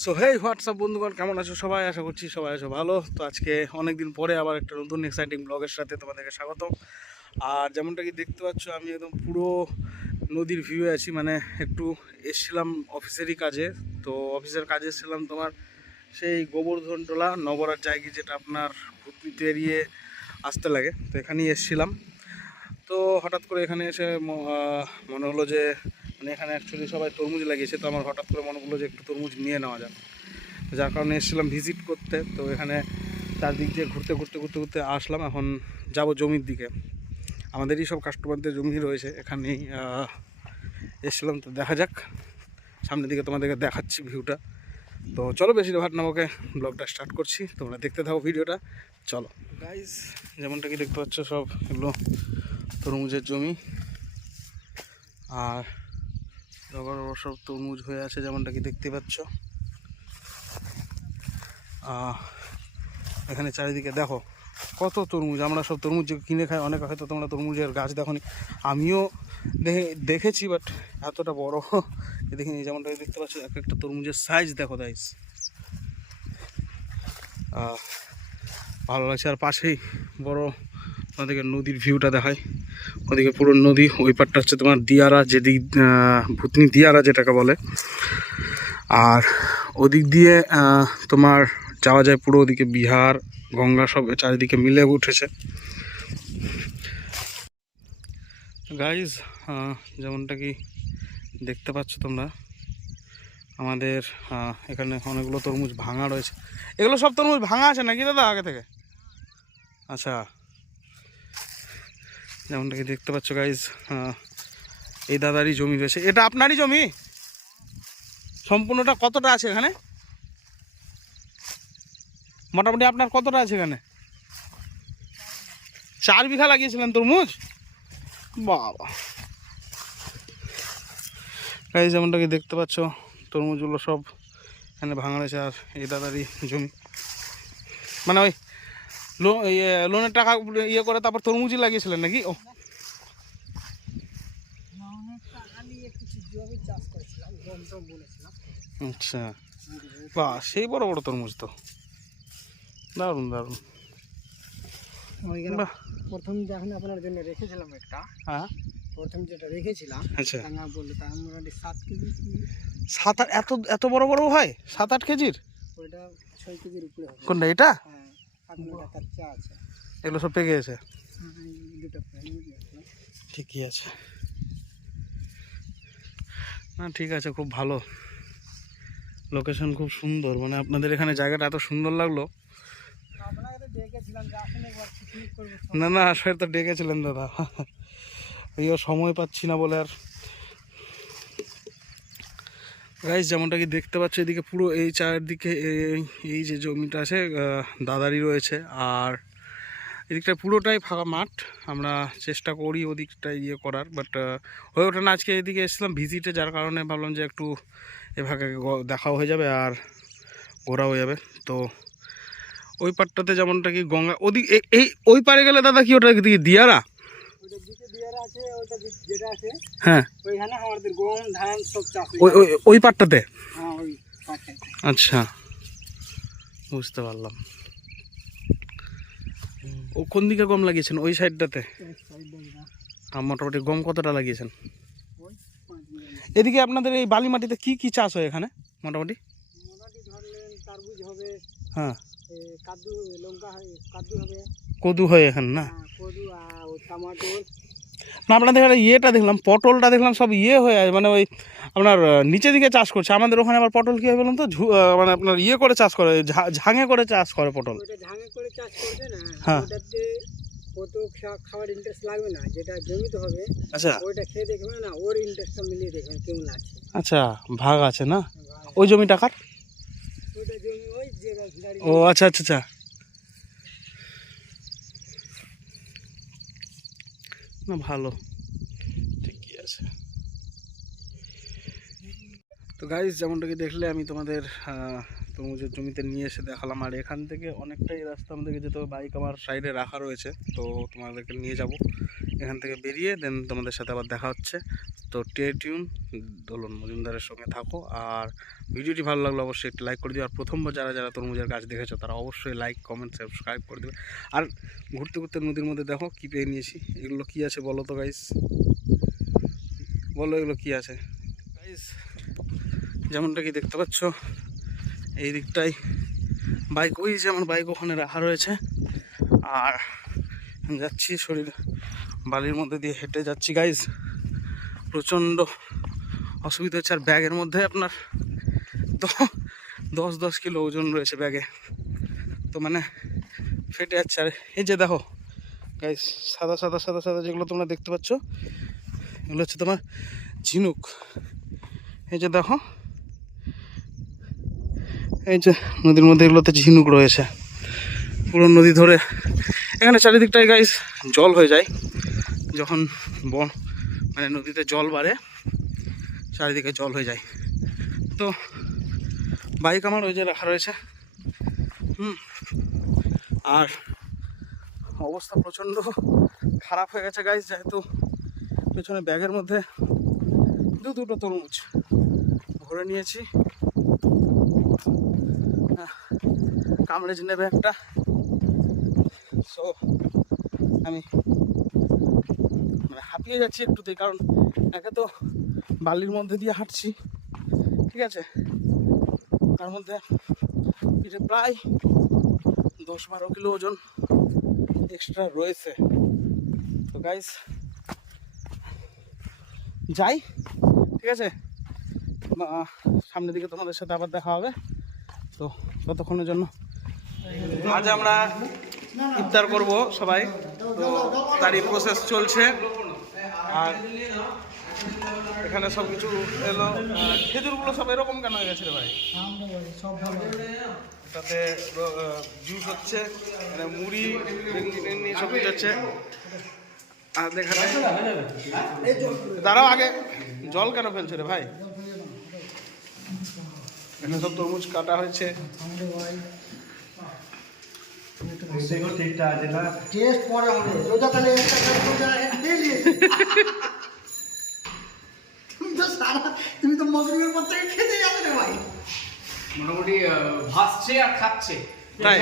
So hey WhatsApp বন্ধুগণ, কেমন আছো সবাই? আশা করছি সবাই আছো ভালো। তো আজকে অনেকদিন পরে আবার একটা নতুন এক্সাইটিং ব্লগের সাথে তোমাদেরকে স্বাগত। আর যেমনটা কি দেখতে পাচ্ছ, আমি একদম পুরো নদীর ভিউয়ে আছি। মানে একটু এসছিলাম অফিসেরই কাজে। তো অফিসের কাজে এসেছিলাম তোমার সেই গোবর্ধনটোলা নবরার জায়গায়, যেটা আপনার ভূতনি পেরিয়ে আসতে লাগে। তো এখানেই এসেছিলাম। তো হঠাৎ করে এখানে এসে মনে হলো যে মানে এখানে অ্যাকচুয়ালি সবাই তরমুজ লাগিয়েছে। তো আমার হঠাৎ করে মনে হলো যে একটু তরমুজ নিয়ে নেওয়া যাক, যার কারণে এসেছিলাম ভিজিট করতে। তো এখানে চারদিক দিয়ে ঘুরতে ঘুরতে ঘুরতে ঘুরতে আসলাম। এখন যাব জমির দিকে। আমাদেরই সব কাস্টমারদের জমি রয়েছে এখানেই। এসেছিলাম, তো দেখা যাক সামনের দিকে, তোমাদেরকে দেখাচ্ছি ভিউটা। তো চলো বেশি ভাট নামকে ব্লগটা স্টার্ট করছি, তোমরা দেখতে থাকো ভিডিওটা। চলো গাইজ, যেমনটা কি দেখতে পাচ্ছ সব এগুলো তরমুজের জমি। আর সব তরমুজ হয়ে আছে, যেমনটা কি দেখতে পাচ্ছ। এখানে চারিদিকে দেখো কত তরমুজ। আমরা সব তরমুজ কিনে খাই, অনেক হয়তো তোমরা তরমুজের গাছ দেখো নি, আমিও দেখেছি, বাট এতটা বড় দেখিনি। যেমনটা দেখতে পাচ্ছ এক একটা তরমুজের সাইজ দেখো গাইস, ভালো লাগছে। আর পাশেই বড় ওদিকে নদীর ভিউটা দেখায়। ওদিকে পুরো নদী, ওই পারটা হচ্ছে তোমার দিয়ারা, যেদিক ভূতনি দিয়ারা যেটাকে বলে। আর ওদিক দিয়ে তোমার যাওয়া যায় পুরো ওদিকে বিহার, গঙ্গা সব চারিদিকে মিলে উঠেছে গাইজ। যেমনটা কি দেখতে পাচ্ছ তোমরা, আমাদের এখানে অনেকগুলো তরমুজ ভাঙা রয়েছে। এগুলো সব তরমুজ ভাঙা আছে নাকি দাদা আগে থেকে? আচ্ছা, যেমনটা কি দেখতে পাচ্ছ গাইজ, এই দাদারই জমি রয়েছে। এটা আপনারই জমি সম্পূর্ণটা? কতটা আছে এখানে মোটামুটি? আপনার কতটা আছে এখানে? 4 বিঘা লাগিয়েছিলেন তরমুজ? বাবা গাইজ, যেমনটাকে দেখতে পাচ্ছ তরমুজগুলো সব এখানে ভাঙা রয়েছে। আর এই দাদারই জমি, মানে ওই লোনের টাকা ইয়ে করে তারপর তরমুজই লাগিয়েছিলেন নাকি? ও আচ্ছা, বাহ, সেই বড় বড় তরমুজ তো, দারুণ দারুণ। প্রথম যখন আপনার জন্য রেখেছিলাম একটা, হ্যাঁ প্রথম যেটা রেখেছিলাম, আচ্ছা, বললো তার মোটামুটি 7 কেজি। 7-8? এত এত বড় বড় হয় 7-8 কেজির? ওইটা 6 কেজির উপরে হবে। কোনটা এটা? হ্যাঁ, আপনার কাচ্চা আছে। এগুলো সব পেকে গেছে? দুটো ঠিকই আছে, না ঠিক আছে, খুব ভালো লোকেশন, খুব সুন্দর। মানে আপনাদের এখানে জায়গাটা এত সুন্দর লাগলো। না না, আসলে তো ডেকেছিলেন দাদা, এইও সময় পাচ্ছি না বলে। আর গাইস, যেমনটা কি দেখতে পাচ্ছ এদিকে পুরো এই চারদিকে এই যে জমিটা আছে দাদারই রয়েছে। আর এদিকটা পুরোটাই ফাঁকা মাঠ। আমরা চেষ্টা করি ওদিকটা ইয়ে করার, বাট হয়ে ওঠে না। আজকে এদিকে এসেছিলাম ভিজিটে, যার কারণে ভাবলাম যে একটু এভাবে দেখাও হয়ে যাবে আর ঘোরা হয়ে যাবে। তো ওই পারটাতে যেমনটা কি গঙ্গা, ওদিক এই ওই পারে গেলে দাদা কি ওটা দিকে দিয়ারা? হ্যাঁ, ওই পাটটাতে। আচ্ছা, বুঝতে পারলাম। ও কোন দিকে গম লাগিয়েছেন? ওই সাইডটাতে? আর মোটামুটি গম কতটা লাগিয়েছেন? এদিকে আপনাদের এই বালি মাটিতে কি কি চাষ হয় এখানে মোটামুটি? হ্যাঁ, কদু হয় এখানে না? না, আপনাদের এখানে ইয়েটা দেখলাম, পটলটা দেখলাম সব ইয়ে হয়ে আছে, মানে ওই আপনার নিচের দিকে চাষ করছে। আমাদের ওখানে আবার পটল কী হয় বলুন তো, মানে আপনার ইয়ে করে চাষ করে, ঝাঙে করে চাষ করে পটল। হ্যাঁ, খাওয়ার ইন্টারেস্ট লাগবে না, যেটা জমিতে হবে। আচ্ছা, ওইটা খেয়ে দেখবে না, ওর ইন্টারেস্টটা মিলিয়ে দেখবেন কেমন লাগছে। আচ্ছা, ভাগ আছে না ওই জমি টাকার? ও আচ্ছা আচ্ছা আচ্ছা, না ভালো, ঠিকই আছে। তো গাইস, যেমনটা কি দেখলে, আমি তোমাদের তরমুজের জমিতে নিয়ে এসে দেখালাম। আর এখান থেকে অনেকটাই রাস্তা আমাদেরকে যেতে হবে, বাইক আমার সাইডে রাখা রয়েছে, তো তোমাদেরকে নিয়ে যাব এখান থেকে বেরিয়ে, দেন তোমাদের সাথে আবার দেখা হচ্ছে। তো স্টে টিউন, দোলন মজুমদারের সঙ্গে থাকো। আর ভিডিওটি ভালো লাগলো অবশ্যই একটু লাইক করে দিও। আর প্রথমবার যারা যারা তরমুজের গাছ দেখেছো তারা অবশ্যই লাইক, কমেন্ট, সাবস্ক্রাইব করে দেবে। আর ঘুরতে ঘুরতে নদীর মধ্যে দেখো কী পেয়ে নিয়েছি। এগুলো কী আছে বলো তো গাইস, বলো এগুলো কী আছে গাইস। যেমনটা কি দেখতে পাচ্ছ এই দিকটাই বাইক, ওই যে আমার বাইক ওখানে রাখা রয়েছে। আর আমি যাচ্ছি শরীর বালির মধ্যে দিয়ে হেঁটে যাচ্ছি গাইস, প্রচণ্ড অসুবিধা হচ্ছে। আর ব্যাগের মধ্যে আপনার 10 কিলো ওজন রয়েছে ব্যাগে, তো মানে ফেটে যাচ্ছে। আর এই যে দেখো গাইস, সাদা সাদা সাদা সাদা যেগুলো তোমরা দেখতে পাচ্ছ এগুলো হচ্ছে তোমার ঝিনুক। এই যে দেখো, এই যে নদীর মধ্যে এগুলোতে ঝিনুক রয়েছে পুরো নদী ধরে। এখানে চারিদিকটাই গাইস জল হয়ে যায় যখন মানে নদীতে জল বাড়ে, চারিদিকে জল হয়ে যায়। তো বাইক আমার ওই যে রাখা রয়েছে। আর অবস্থা প্রচণ্ড খারাপ হয়ে গেছে গাইস, যেহেতু পেছনে ব্যাগের মধ্যে দুটো তরমুজ ভরে নিয়েছি। কামড়ে নেবে একটা, সো আমি মানে হাঁপিয়ে যাচ্ছি একটুতেই, কারণ একে তো বালির মধ্যে দিয়ে হাঁটছি, ঠিক আছে, তার মধ্যে পিঠে প্রায় 10-12 কিলো ওজন এক্সট্রা রয়েছে। তো গাইস যাই, ঠিক আছে, সামনের দিকে তোমাদের সাথে আবার দেখা হবে। তো ততক্ষণের জন্য আজ আমরা ইফতার করব সবাই, তো তারই প্রসেস চলছে। আর এখানে সব কিছু এলো, খেজুরগুলো সব এরকম কেন হয়ে গেছে রে ভাই? সব ভালো। তাতে জুস হচ্ছে, মানে মুড়ি টেঙ্গি সব কিছু হচ্ছে। আর এখানে দাঁড়াও, আগে জল কেন ফেলছে রে ভাই? এখানে সব তরমুজ কাটা হয়েছে। টেস্ট পরে হবে, রোজা তাহলে তুমি তো মজুরের পর থেকে খেতে যাবে রে ভাই। মোটামুটি ভাসছে আর খাচ্ছে, তাই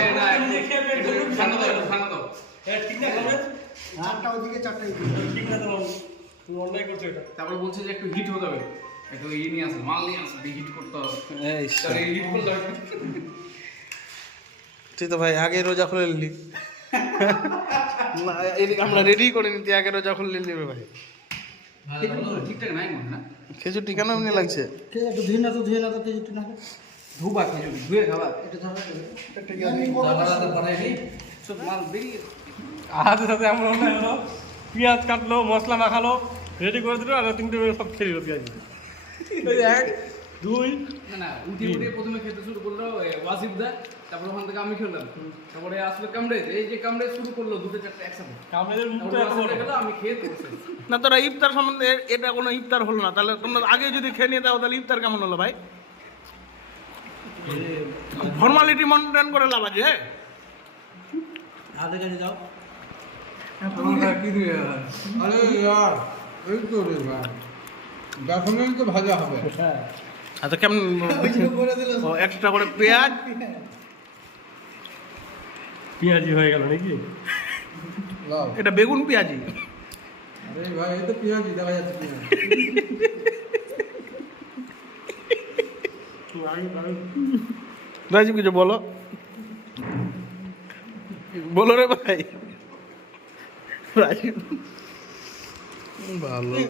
চারটা ওদিকে চারটা তারপরে বলছে যে একটু হিট হতে হবে, একটু নিয়ে আসো, মাল নিয়ে আসো, হিট করতে হবে। এই তাহলে হিট করতে হবে। তুই তো ভাই আগে রোজা খুলে নিলি না, এদিকে আমরা রেডি করে নিতে আগে রোজা খুলে নিলি রে ভাই। ঠিকঠাক নাই মনে হয় না, খেজুরটি কেন এমনি লাগছে? ঠিক আছে, ধুয়ে না তো খেজুরটি না ধুবা খেজুর ধুয়ে খাবা, এটা ধরো সব মাল বেরিয়ে হাতে সাথে এমন হলো, পেঁয়াজ কাটলো, মশলা মাখালো, রেডি করে দিল, আর 3টে মিনিট সব খেয়ে দিল পেঁয়াজ। 1 2 না না উঠে উঠে প্রথমে খেতে শুরু করলো ওয়াসিফ দা, তারপর ওখান থেকে আমি খেলাম, তারপরে আসলে কামড়ে, এই যে কামড়ে শুরু করলো 2-4টা একসাথে, কামড়ের মুখটা এত তারপরে বড়। গেল, আমি খেয়ে দিয়েছি। না তোরা ইফতার সম্বন্ধে, এটা কোনো ইফতার হলো না, তাহলে তোমরা আগে যদি খেয়ে নিয়ে দাও তাহলে ইফতার কেমন হলো ভাই? ফর্মালিটি মেনটেন করে লাভ আছে। হাতে কাছে যাও। अरे यार एक तो रे भाई 10 मिनट तो भाजा হবে আচ্ছা কেমন এক্সট্রা করে পেঁয়াজ পেঁয়াজি হয়ে গেল নাকি? লাও এটা বেগুন পেঁয়াজি। আরে ভাই এই তো পেঁয়াজ দেখা যাচ্ছে পেঁয়াজ রাজীব কিছু বলো, বলো রে ভাই। রাজীব ভালো।